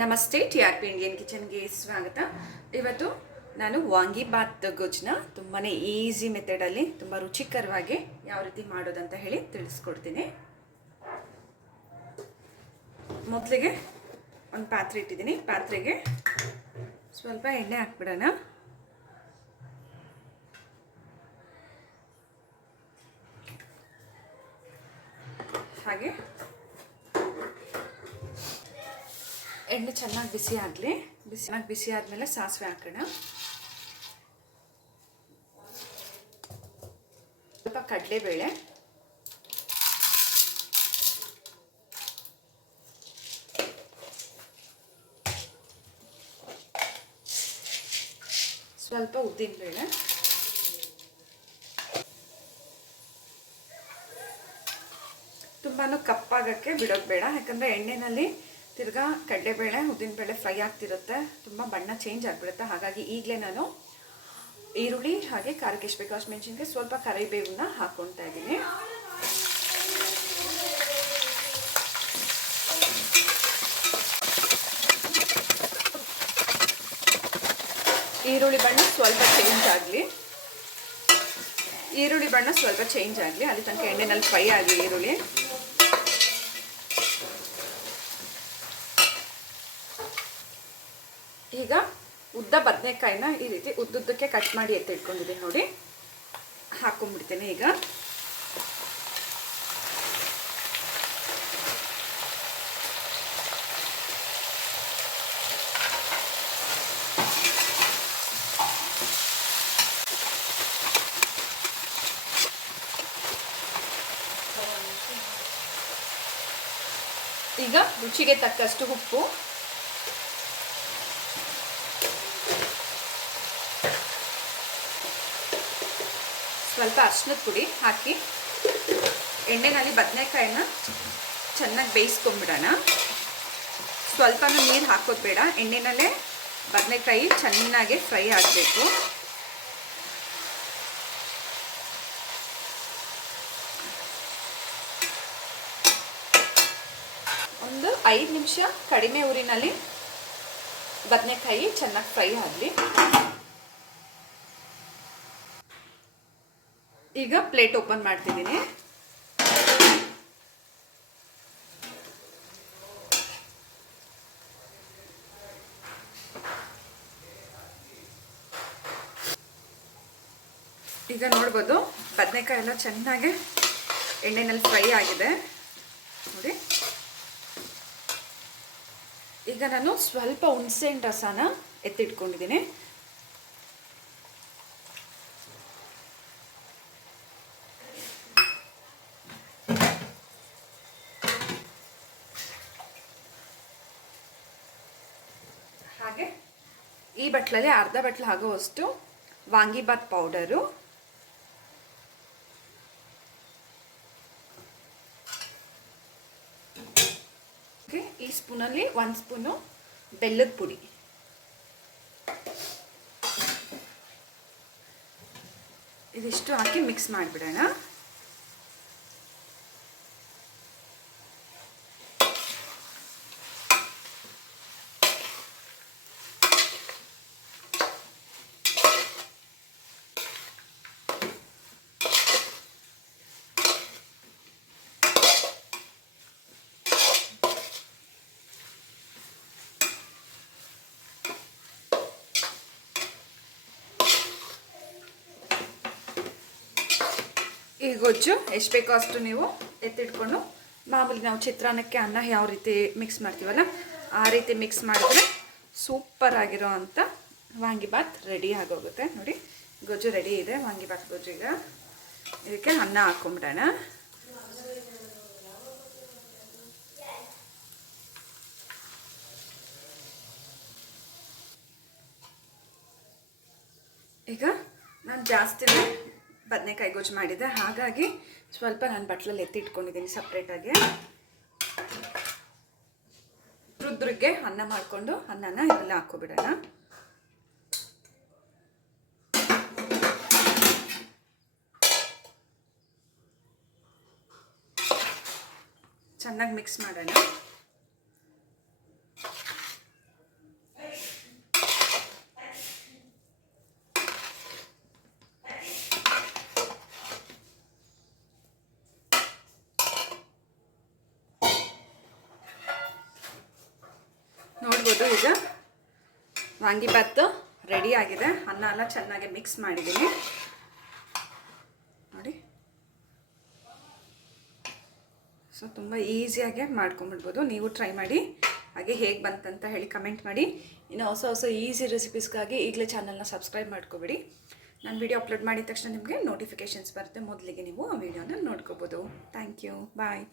ನಮಸ್ತೆ, T R P Indian ಕಿಚನ್ಗೆ ಸ್ವಾಗತ. ಇವತ್ತು ನಾನು ವಾಂಗಿಬಾತ್ ಗೊಜ್ಜನ್ನ ತುಂಬಾ ಈಸಿ ಮೆಥಡಲ್ಲಿ, ತುಂಬ ರುಚಿಕರವಾಗಿ ಯಾವ ರೀತಿ ಮಾಡೋದಂತ ಹೇಳಿ ತಿಳಿಸ್ಕೊಡ್ತೀನಿ. ಮೊದಲಿಗೆ ಒಂದು ಪಾತ್ರೆ ಇಟ್ಟಿದ್ದೀನಿ. ಪಾತ್ರೆಗೆ ಸ್ವಲ್ಪ ಎಣ್ಣೆ ಹಾಕ್ಬಿಡೋಣ. ಹಾಗೆ ಎಣ್ಣೆ ಚೆನ್ನಾಗಿ ಬಿಸಿ ಆಗಲಿ. ಬಿಸಿ ಚೆನ್ನಾಗಿ ಬಿಸಿ ಆದಮೇಲೆ ಸಾಸಿವೆ ಹಾಕೋಣ. ಸ್ವಲ್ಪ ಕಡಲೆಬೇಳೆ. ಸ್ವಲ್ಪ ಉದ್ದಿನಬೇಳೆ. ತುಂಬಾ ಕಪ್ಪಾಗಕ್ಕೆ ಬಿಡೋದು ಬೇಡ. ಯಾಕಂದರೆ ಎಣ್ಣೆನಲ್ಲಿ ತಿರ್ಗಾ ಕಡಲೆಬೇಳೆ, ಉದ್ದಿನಬೇಳೆ ಫ್ರೈ ಆಗ್ತಿರುತ್ತೆ. ತುಂಬ ಬಣ್ಣ ಚೇಂಜ್ ಆಗಿಬಿಡುತ್ತೆ. ಹಾಗಾಗಿ ಈಗಲೇ ನಾನು ಈರುಳ್ಳಿ ಹಾಗೆ ಖಾರಕ್ಕೆ ಎಷ್ಟು ಬೇಕು. ಅಷ್ಟು ಸ್ವಲ್ಪ ಕರಿಬೇವನ್ನ ಹಾಕ್ಕೊತಾ ಇದ್ದೀನಿ. ಈರುಳ್ಳಿ ಬಣ್ಣ ಸ್ವಲ್ಪ ಚೇಂಜ್ ಆಗಲಿ. ಈರುಳ್ಳಿ ಬಣ್ಣ ಸ್ವಲ್ಪ ಚೇಂಜ್ ಆಗಲಿ. ಅಲ್ಲಿ ತನಕ ಎಣ್ಣೆನಲ್ಲಿ ಫ್ರೈ ಆಗಲಿ ಈರುಳ್ಳಿ. ಈಗ ಉದ್ದ ಬದನೆಕಾಯಿನ ಈ ರೀತಿ ಉದ್ದುದ್ದಕ್ಕೆ ಕಟ್ ಮಾಡಿ ಎತ್ತಿಟ್ಕೊಂಡಿದ್ದೀನಿ ನೋಡಿ. ಹಾಕೊಂಡ್ಬಿಡ್ತೇನೆ ಈಗ. ಈಗ ರುಚಿಗೆ ತಕ್ಕಷ್ಟು ಉಪ್ಪು. ಸ್ವಲ್ಪ ಅರ್ಶಿನದ ಪುಡಿ ಹಾಕಿ ಎಣ್ಣೆನಲ್ಲಿ ಬದನೆಕಾಯನ್ನ ಚೆನ್ನಾಗಿ ಬೇಯಿಸ್ಕೊಂಬಿಡೋಣ. ಸ್ವಲ್ಪನೂ ನೀರು ಹಾಕೋದು ಬೇಡ ಎಣ್ಣೆನಲ್ಲೇ ಬದನೆಕಾಯಿ ಚೆನ್ನಾಗಿ ಫ್ರೈ ಆಗಬೇಕು. ಒಂದು ಐದು ನಿಮಿಷ ಕಡಿಮೆ ಊರಿನಲ್ಲಿ ಬದನೆಕಾಯಿ ಚೆನ್ನಾಗಿ ಫ್ರೈ ಆಗಲಿ. ಈಗ ಪ್ಲೇಟ್ ಓಪನ್ ಮಾಡ್ತಿದ್ದೀನಿ. ಈಗ ನೋಡ್ಬೋದು ಬದನೆಕಾಯಿ ಎಲ್ಲ ಚೆನ್ನಾಗಿ ಎಣ್ಣೆನಲ್ಲಿ ಫ್ರೈ ಆಗಿದೆ. ನೋಡಿ. ಈಗ ನಾನು ಸ್ವಲ್ಪ ಹುಣಸೆಹಣ್ಣು ರಸನ ಎತ್ತಿಟ್ಕೊಂಡಿದ್ದೀನಿ. ಹಾಗೆ ಈ ಬಟ್ಲಲ್ಲಿ ಅರ್ಧ ಬಟ್ಲು ಆಗುವಷ್ಟು ವಾಂಗಿಬಾತ್ ಪೌಡರು. ಈ ಸ್ಪೂನಲ್ಲಿ ಒಂದು ಸ್ಪೂನು ಬೆಲ್ಲದ ಪುಡಿ. ಇದಿಷ್ಟು ಹಾಕಿ ಮಿಕ್ಸ್ ಮಾಡಿಬಿಡೋಣ. ಈ ಗೊಜ್ಜು, ಎಷ್ಟು ಬೇಕೋ ಅಷ್ಟು ನೀವು ಎತ್ತಿಟ್ಕೊಂಡು ಮಾಮೂಲಿ ನಾವು ಚಿತ್ರಾನ್ನಕ್ಕೆ ಅನ್ನ ಯಾವ ರೀತಿ ಮಿಕ್ಸ್ ಮಾಡ್ತೀವಲ್ಲ, ಆ ರೀತಿ ಮಿಕ್ಸ್ ಮಾಡಿದ್ರೆ ಸೂಪರ್ ಆಗಿರೋ ಅಂಥ ವಾಂಗಿಬಾತ್ ರೆಡಿ ಆಗೋಗುತ್ತೆ. ನೋಡಿ, ಗೊಜ್ಜು ರೆಡಿ ಇದೆ ವಾಂಗಿಬಾತ್ ಗೊಜ್ಜು ಈಗ. ಇದಕ್ಕೆ ಅನ್ನ ಹಾಕೊಂಬಿಡೋಣ. ಈಗ ನಾನು ಜಾಸ್ತಿನೇ ಬದನೆಕಾಯಿ ಗೊಜ್ಜು ಮಾಡಿದೆ ಹಾಗಾಗಿ ಸ್ವಲ್ಪ ನಾನು ಬಟ್ಲಲ್ಲಿ ಎತ್ತಿಟ್ಕೊಂಡಿದ್ದೀನಿ ಸಪ್ರೇಟಾಗಿ ರುದ್ರಿಗೆ ಅನ್ನ ಮಾಡಿಕೊಂಡು ಅನ್ನನ ಇದೆಲ್ಲ ಹಾಕೋಬಿಡೋಣ ಚೆನ್ನಾಗಿ ಮಿಕ್ಸ್ ಮಾಡೋಣ. ನೋಡ್ಬೋದು ಈಗ ರೆಡಿ ಆಗಿದೆ. ಅನ್ನ ಎಲ್ಲ ಚೆನ್ನಾಗಿ ಮಿಕ್ಸ್ ಮಾಡಿದ್ದೀನಿ. ನೋಡಿ. ಸೊ ತುಂಬ ಈಸಿಯಾಗಿ ಮಾಡ್ಕೊಂಬಿಡ್ಬೋದು ನೀವು ಟ್ರೈ ಮಾಡಿ. ಹಾಗೆ ಹೇಗೆ ಬಂತಂತ ಹೇಳಿ ಕಮೆಂಟ್ ಮಾಡಿ. ಇನ್ನು ಹೊಸ ಹೊಸ ಈಸಿ ರೆಸಿಪೀಸ್ಗಾಗಿ ಈಗಲೇ ಚಾನಲ್ನ ಸಬ್ಸ್ಕ್ರೈಬ್ ಮಾಡ್ಕೋಬೇಡಿ. ನಾನು ವಿಡಿಯೋ ಅಪ್ಲೋಡ್ ಮಾಡಿದ ತಕ್ಷಣ ನಿಮಗೆ ನೋಟಿಫಿಕೇಷನ್ಸ್ ಬರುತ್ತೆ. ಮೊದಲಿಗೆ ನೀವು ಆ ವಿಡಿಯೋನ ನೋಡ್ಕೋಬೋದು. Thank you bye